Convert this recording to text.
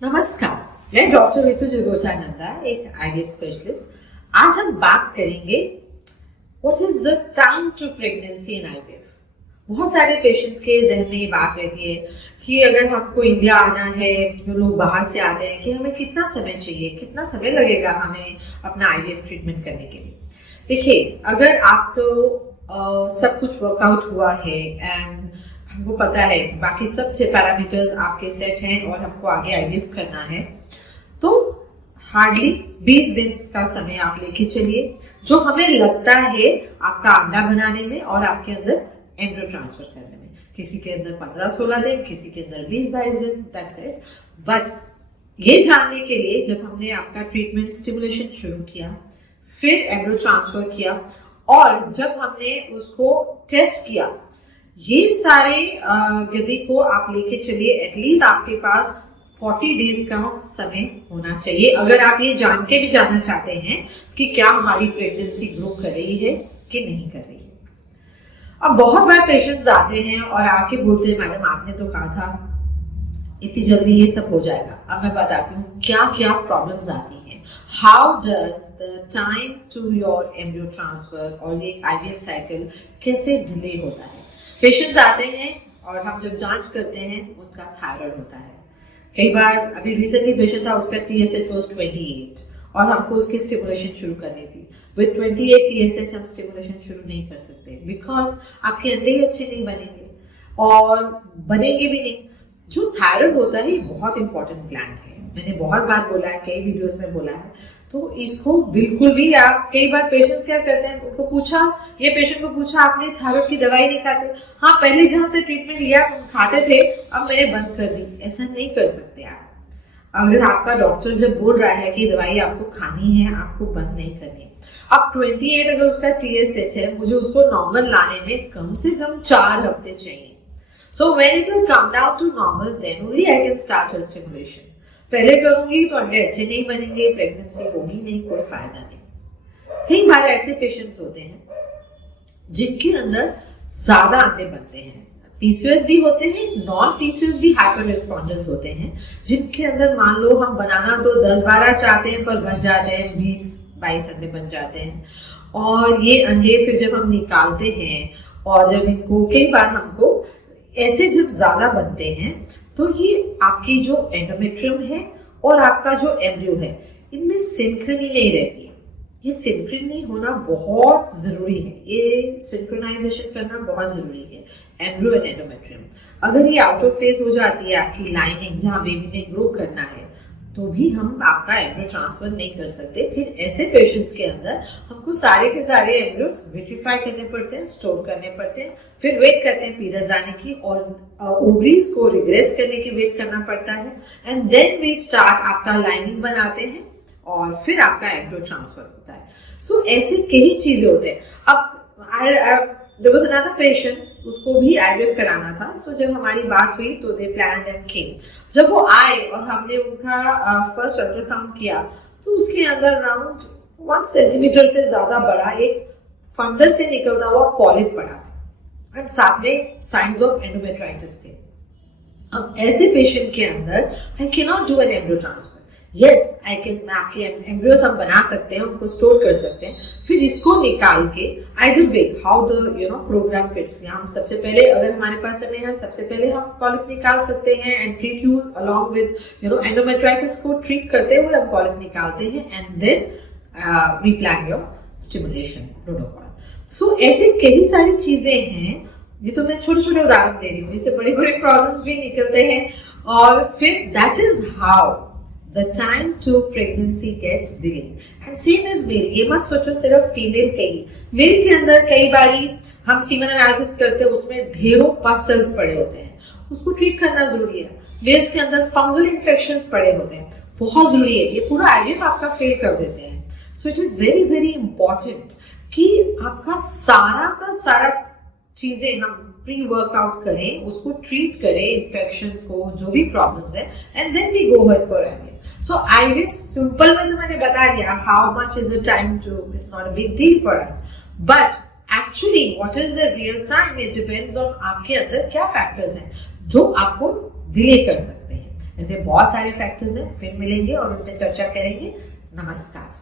नमस्कार, मैं डॉक्टर रितु जगोटानंदा, एक आईवीएफ स्पेशलिस्ट। आज हम बात करेंगे what is the time to pregnancy in IVF. बहुत सारे पेशेंट्स के जहन में ये बात रहती है कि अगर हमको इंडिया आना है, जो लोग बाहर से आते हैं, कि हमें कितना समय चाहिए, कितना समय लगेगा हमें अपना आईवीएफ ट्रीटमेंट करने के लिए। देखिए, अगर आपको सब कुछ वर्कआउट हुआ है एंड हमको पता है कि बाकी सब पैरामीटर्स आपके सेट हैं और हमको आगे आईवीएफ करना है, तो हार्डली 20 दिन का समय आप लेके चलिए, जो हमें लगता है आपका अंडा बनाने में और आपके अंदर एम्ब्रियो ट्रांसफर करने में। किसी के अंदर 15-16 दिन, किसी के अंदर 20-22 दिन, दैट्स इट। बट ये जानने के लिए जब हमने आपका ट्रीटमेंट स्टिमुलेशन शुरू किया, फिर एम्ब्रियो ट्रांसफर किया और जब हमने उसको टेस्ट किया, ये सारे गति को आप लेके चलिए। एटलीस्ट आपके पास 40 डेज का समय होना चाहिए, अगर आप ये जान के भी जानना चाहते हैं कि क्या हमारी प्रेगनेंसी ग्रो कर रही है कि नहीं कर रही है। अब बहुत बार पेशेंट्स आते हैं और आके बोलते हैं, मैडम आपने तो कहा था इतनी जल्दी ये सब हो जाएगा। अब मैं बताती हूँ क्या क्या प्रॉब्लम्स आती हैं। How does the time to your embryo transfer और ये आईवीएफ साइकिल कैसे डिले होता है। पेशेंट्स आते हैं और हम जब जांच करते हैं उनका थायराइड होता है। कई बार, अभी रिसेंटली पेशेंट था, उसका TSH was 28 और हमको उसकी स्टिमुलेशन शुरू करनी थी। विद 28 TSH हम स्टिमुलेशन शुरू नहीं कर सकते बिकॉज आपके अंडे ही अच्छे नहीं बनेंगे और बनेंगे भी नहीं। जो थायराइड होता है ये बहुत इंपॉर्टेंट ग्लैंड है, मैंने बहुत बार बोला है, कई वीडियोस में बोला है। तो इसको बिल्कुल भी आप, कई बार पेशेंट्स क्या करते हैं, उनको पूछा, ये पेशेंट को पूछा आपने थायराइड की दवाई नहीं खाते? हाँ, पहले जहां से ट्रीटमेंट लिया खाते थे, अब मैंने बंद कर दी। ऐसा नहीं कर सकते आप। अगर आपका डॉक्टर जब बोल रहा है कि दवाई आपको खानी है, आपको बंद नहीं करनी है। अब 28 अगर उसका TSH है, मुझे उसको नॉर्मल लाने में कम से कम 4 हफ्ते चाहिए। So when it will come down to normal, then only I can start her stimulation. पहले करूंगी तो अंडे अच्छे नहीं बनेंगे, प्रेगनेंसी होगी नहीं, कोई फायदा नहीं। कई बार ऐसे पेशेंट्स होते हैं जिनके अंदर ज्यादा अंडे बनते हैं, PCOS भी होते हैं, नॉन PCOS भी हाइपर रिस्पॉन्डर्स होते हैं, जिनके अंदर मान लो हम बनाना तो 10-12 चाहते हैं पर बन जाते हैं 20-22 अंडे बन जाते हैं। और ये अंडे फिर जब हम निकालते हैं और जब इनको, कई बार हमको ऐसे जब ज्यादा बनते हैं तो ये आपकी जो एंडोमेट्रियम है और आपका जो एम्ब्रियो है, इनमें सिंक्रोनी नहीं रहती है। ये सिंक्रोनी होना बहुत जरूरी है, ये सिंक्रोनाइजेशन करना बहुत जरूरी है एम्ब्रियो एंड एंडोमेट्रियम। अगर ये आउट ऑफ फेज हो जाती है आपकी लाइनिंग जहां बेबी ने ग्रो करना है, तो भी हम आपका एम्ब्रियो ट्रांसफर नहीं कर सकते। फिर ऐसे पेशेंट्स के अंदर हमको सारे के सारे एम्ब्रियोस विट्रीफाई करने पड़ते हैं, स्टोर करने पड़ते हैं, फिर वेट करते हैं पीरियड्स आने की और ओवरीज को रिग्रेस करने की वेट करना पड़ता है। एंड देन वी स्टार्ट, आपका लाइनिंग बनाते हैं और फिर आपका एम्ब्रियो ट्रांसफर होता है। सो ऐसे कई चीजें होते हैं। अब there was another patient, उसको भी आईवीएफ कराना था। सो जब हमारी बात हुई तो दे प्लान्ड एंड केम। जब वो आए और हमने उनका फर्स्ट अल्ट्रासाउंड किया तो उसके अंदर अराउंड 1 सेंटीमीटर से ज्यादा बड़ा एक फंडस से निकलता हुआ पॉलिप पड़ा था एंड साथ में साइंस ऑफ एंडोमेट्राइटिस थे। अब ऐसे पेशेंट के अंदर I can not do an embryo transfer. Yes, I can, मैं आपके एम्ब्रियोस हम बना सकते हैं, उनको स्टोर कर सकते हैं, फिर इसको निकाल के either way how the program fits. हम सबसे पहले, अगर हमारे पास समय है, सबसे पहले हम पॉलिप निकाल सकते हैं and treat you along with endometritis को ट्रीट करते हुए हम पॉलिप निकालते हैं and then we plan your stimulation protocol. So ऐसे कई सारी चीजें हैं, ये तो मैं छोटे छोटे उदाहरण दे रही हूँ, इससे बड़े बड़े प्रॉब्लम्स भी निकलते हैं। और फिर that is how the time to pregnancy gets delayed and same as male। ये मत सोचो सिर्फ फीमेल के ही, मेल के अंदर कई बारी हम सीमन एनालिसिस करते हैं, उसमें ढेरों पस सेल्स पड़े होते हैं, उसको ट्रीट करना जरूरी है। मेल्स के अंदर फंगल इन्फेक्शंस पड़े होते हैं, बहुत जरूरी है, ये पूरा आईवीएफ आपका फेल कर देते हैं। So it is very very important कि आपका सारा का सारा चीजें हम प्री वर्कआउट करें, उसको ट्रीट करें, इन्फेक्शंस को, जो भी प्रॉब्लम्स है, and then we go head for IVF. So IVF simple में तो मैंने बता दिया how much is the time to, it's not a big deal for us, but actually what is the real time, it depends on आपके अंदर क्या factors हैं जो आपको डिले कर सकते हैं। ऐसे बहुत सारे फैक्टर्स हैं, फिर मिलेंगे और उन पर चर्चा करेंगे। नमस्कार।